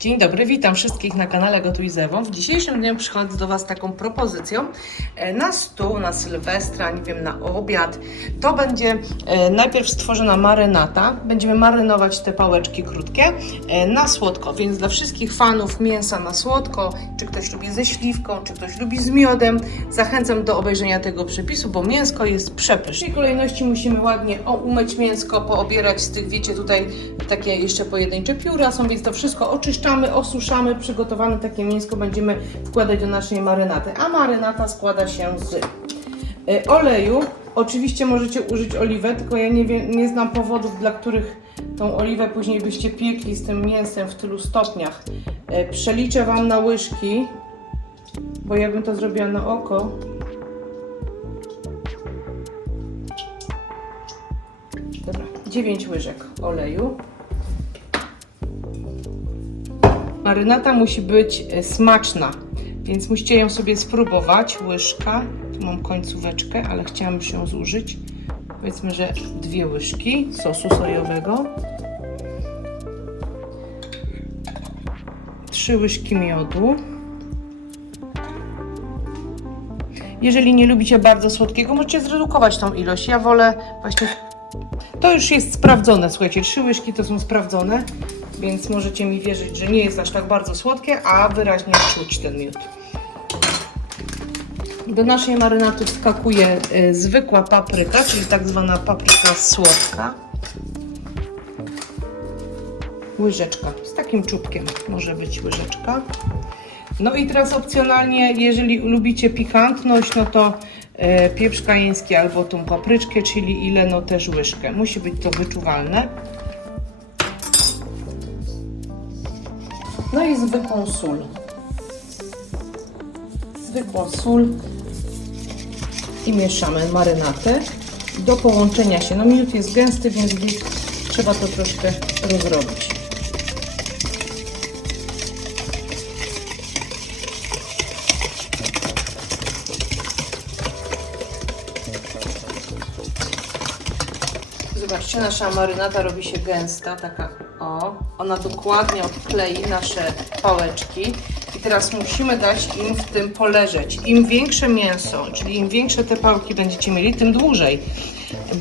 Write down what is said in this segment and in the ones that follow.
Dzień dobry, witam wszystkich na kanale Gotuj z Ewą. W dzisiejszym dniu przychodzę do Was taką propozycją e, na stół, na sylwestra, nie wiem, na obiad. To będzie e, najpierw stworzona marynata. Będziemy marynować te pałeczki krótkie e, na słodko, więc dla wszystkich fanów mięsa na słodko, czy ktoś lubi ze śliwką, czy ktoś lubi z miodem, zachęcam do obejrzenia tego przepisu, bo mięsko jest przepyszne. W kolejności musimy ładnie umyć mięsko, poobierać z tych, wiecie, tutaj takie jeszcze pojedyncze pióra są, więc to wszystko oczyszczamy, osuszamy, przygotowane takie mięsko będziemy wkładać do naszej marynaty. A marynata składa się z y, oleju. Oczywiście możecie użyć oliwę, tylko ja nie, wiem, nie znam powodów, dla których tą oliwę później byście piekli z tym mięsem w tylu stopniach. Y, Przeliczę Wam na łyżki, bo ja bym to zrobiła na oko. Dobra, 9 łyżek oleju. Marynata musi być e, smaczna, więc musicie ją sobie spróbować. Łyżka, tu mam końcóweczkę, ale chciałam ją zużyć. Powiedzmy, że dwie łyżki sosu sojowego. Trzy łyżki miodu. Jeżeli nie lubicie bardzo słodkiego, możecie zredukować tą ilość. Ja wolę właśnie to już jest sprawdzone, słuchajcie, trzy łyżki to są sprawdzone, więc możecie mi wierzyć, że nie jest aż tak bardzo słodkie, a wyraźnie czuć ten miód. Do naszej marynaty wskakuje y, zwykła papryka, czyli tak zwana papryka słodka. Łyżeczka, z takim czubkiem może być łyżeczka. No i teraz opcjonalnie, jeżeli lubicie pikantność, no to e, pieprz kajeński albo tą papryczkę, czyli ile, no też łyżkę. Musi być to wyczuwalne. Zwykłą sól. Zwykłą sól i mieszamy marynatę do połączenia się. No miód jest gęsty, więc trzeba to troszkę rozrobić. Zobaczcie, nasza marynata robi się gęsta, taka o. Ona dokładnie odklei nasze pałeczki. I teraz musimy dać im w tym poleżeć. Im większe mięso, czyli im większe te pałki będziecie mieli, tym dłużej.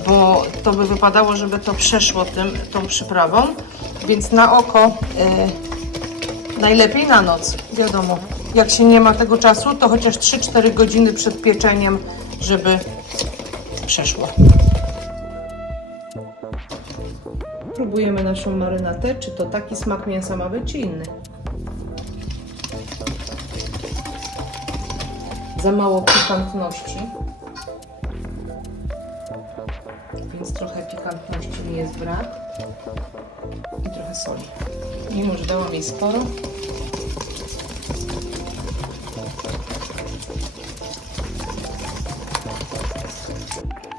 Bo to by wypadało, żeby to przeszło tym, tą przyprawą. Więc na oko y, najlepiej na noc, wiadomo. Jak się nie ma tego czasu, to chociaż 3-4 godziny przed pieczeniem, żeby przeszło. Próbujemy naszą marynatę, czy to taki smak mięsa ma być, czy inny. Za mało pikantności. Więc trochę pikantności mi jest brak. I trochę soli. Mimo, że dałam jej sporo.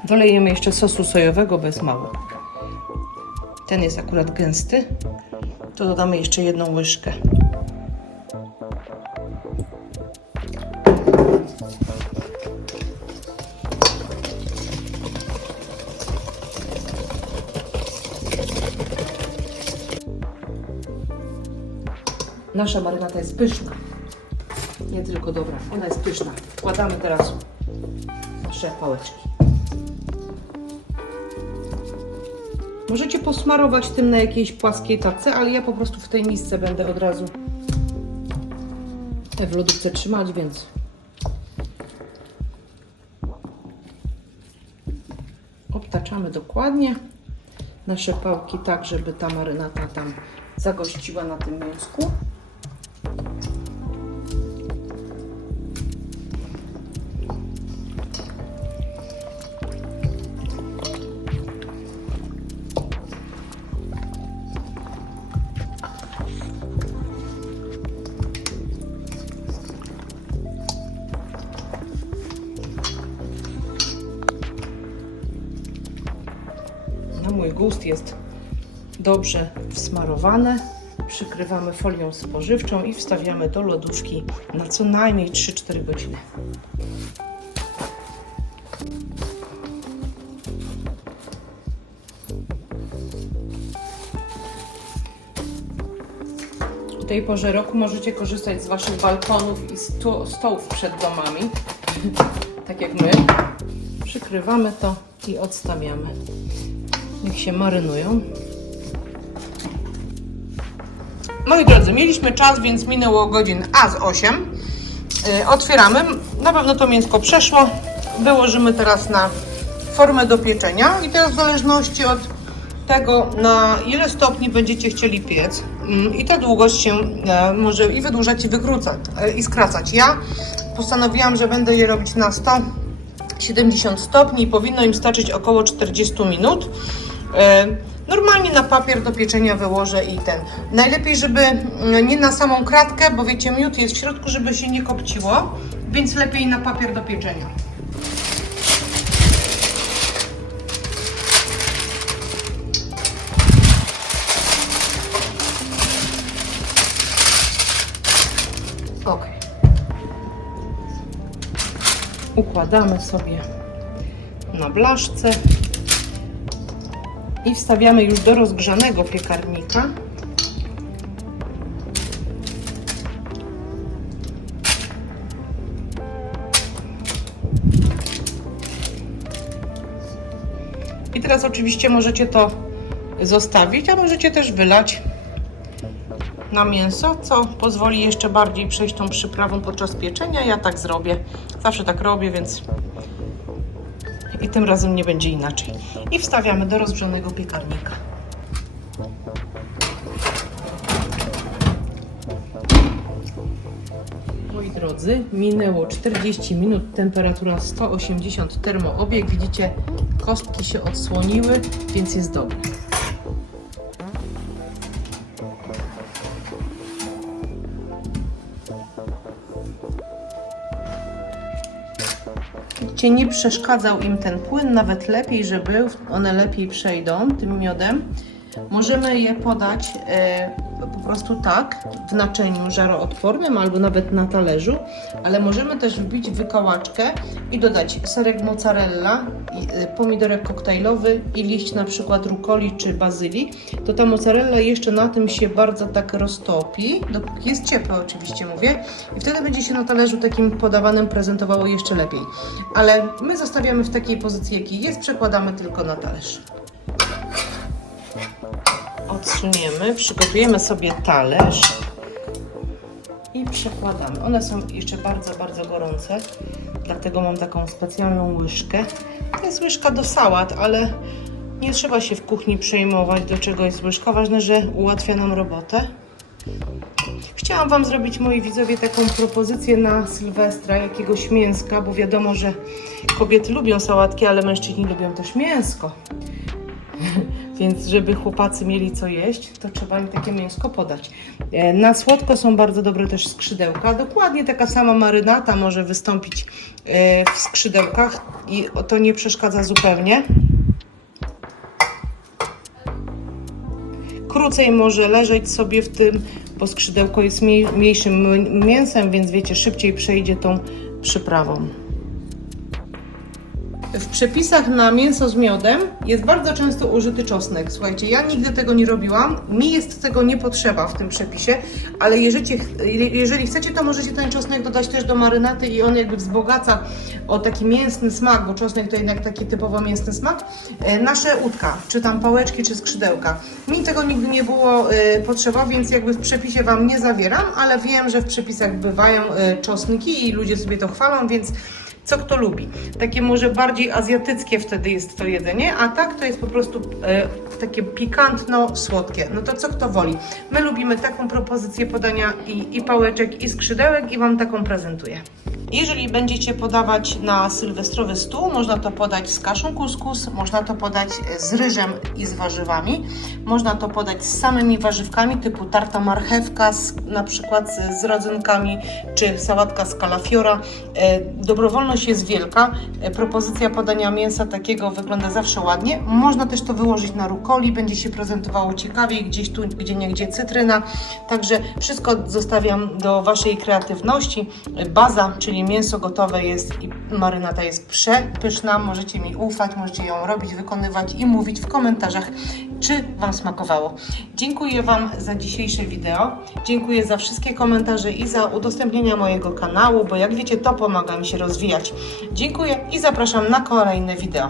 Dolejemy jeszcze sosu sojowego bez mało. Ten jest akurat gęsty. To dodamy jeszcze jedną łyżkę. Nasza marynata jest pyszna. Nie tylko dobra, ona jest pyszna. Wkładamy teraz nasze pałeczki. Możecie posmarować tym na jakiejś płaskiej tacce, ale ja po prostu w tej misce będę od razu w lodówce trzymać, więc obtaczamy dokładnie nasze pałki tak, żeby ta marynata tam zagościła na tym mięsku. Gust jest dobrze wsmarowane. Przykrywamy folią spożywczą i wstawiamy do lodówki na co najmniej 3-4 godziny. tej porze roku możecie korzystać z Waszych balkonów i sto stołów przed domami, tak jak my. Przykrywamy to i odstawiamy. Niech się marynują. Moi drodzy, mieliśmy czas, więc minęło godzin a z 8. Yy, otwieramy. Na pewno to mięsko przeszło. Wyłożymy teraz na formę do pieczenia i teraz w zależności od tego, na ile stopni będziecie chcieli piec mm, i ta długość się e, może i wydłużać i wykrócać e, i skracać. Ja postanowiłam, że będę je robić na 170 stopni i powinno im starczyć około 40 minut. E, Normalnie na papier do pieczenia wyłożę i ten. Najlepiej, żeby mm, nie na samą kratkę, bo wiecie, miód jest w środku, żeby się nie kopciło, więc lepiej na papier do pieczenia. Ok. Układamy sobie na blaszce i wstawiamy już do rozgrzanego piekarnika. I teraz oczywiście możecie to zostawić, a możecie też wylać na mięso, co pozwoli jeszcze bardziej przejść tą przyprawą podczas pieczenia. Ja tak zrobię. Zawsze tak robię, więc i tym razem nie będzie inaczej. I wstawiamy do rozgrzanego piekarnika. Moi drodzy, minęło 40 minut, temperatura 180 termoobieg. Widzicie, kostki się odsłoniły, więc jest dobrze. Widzicie, nie przeszkadzał im ten płyn, nawet lepiej, że był, one lepiej przejdą tym miodem. Możemy je podać e, po prostu tak, w naczyniu żaroodpornym albo nawet na talerzu, ale możemy też wbić wykałaczkę i dodać serek mozzarella, e, pomidorek koktajlowy i liść na przykład rukoli czy bazylii. To ta mozzarella jeszcze na tym się bardzo tak roztopi, dopóki jest ciepła oczywiście mówię i wtedy będzie się na talerzu takim podawanym prezentowało jeszcze lepiej. Ale my zostawiamy w takiej pozycji jakiej jest, przekładamy tylko na talerz odsuniemy, przygotujemy sobie talerz i przekładamy. One są jeszcze bardzo, bardzo gorące, dlatego mam taką specjalną łyżkę. To jest łyżka do sałat, ale nie trzeba się w kuchni przejmować, do czego jest łyżka. Ważne, że ułatwia nam robotę. Chciałam Wam zrobić, moi widzowie, taką propozycję na Sylwestra, jakiegoś mięska, bo wiadomo, że kobiety lubią sałatki, ale mężczyźni lubią też mięsko. Więc żeby chłopacy mieli co jeść, to trzeba im takie mięsko podać. E, Na słodko są bardzo dobre też skrzydełka. Dokładnie taka sama marynata może wystąpić e, w skrzydełkach i to nie przeszkadza zupełnie. Krócej może leżeć sobie w tym, bo skrzydełko jest mniej, mniejszym mięsem, więc wiecie, szybciej przejdzie tą przyprawą. Przepisach na mięso z miodem jest bardzo często użyty czosnek. Słuchajcie, ja nigdy tego nie robiłam. Mi jest tego nie potrzeba w tym przepisie, ale jeżeli, jeżeli chcecie, to możecie ten czosnek dodać też do marynaty i on jakby wzbogaca o taki mięsny smak, bo czosnek to jednak taki typowo mięsny smak. E, Nasze udka, czy tam pałeczki, czy skrzydełka. Mi tego nigdy nie było e, potrzeba, więc jakby w przepisie Wam nie zawieram, ale wiem, że w przepisach bywają e, czosnki i ludzie sobie to chwalą, więc co kto lubi. Takie może bardziej azjatyckie wtedy jest to jedzenie, a tak to jest po prostu e, takie pikantno-słodkie. No to co kto woli. My lubimy taką propozycję podania i, i pałeczek, i skrzydełek i Wam taką prezentuję. Jeżeli będziecie podawać na sylwestrowy stół, można to podać z kaszą kuskus, można to podać z ryżem i z warzywami, można to podać z samymi warzywkami typu tarta marchewka, z, na przykład z, z rodzynkami, czy sałatka z kalafiora. E, dobrowolność jest wielka. E, propozycja podania mięsa takiego wygląda zawsze ładnie. Można też to wyłożyć na rukoli, będzie się prezentowało ciekawiej, gdzieś tu, gdzie nie gdzie cytryna. Także wszystko zostawiam do Waszej kreatywności. Baza, czyli mięso gotowe jest i marynata jest przepyszna. Możecie mi ufać, możecie ją robić, wykonywać i mówić w komentarzach, czy Wam smakowało. Dziękuję Wam za dzisiejsze wideo. Dziękuję za wszystkie komentarze i za udostępnienia mojego kanału, bo jak wiecie, to pomaga mi się rozwijać. Dziękuję i zapraszam na kolejne wideo.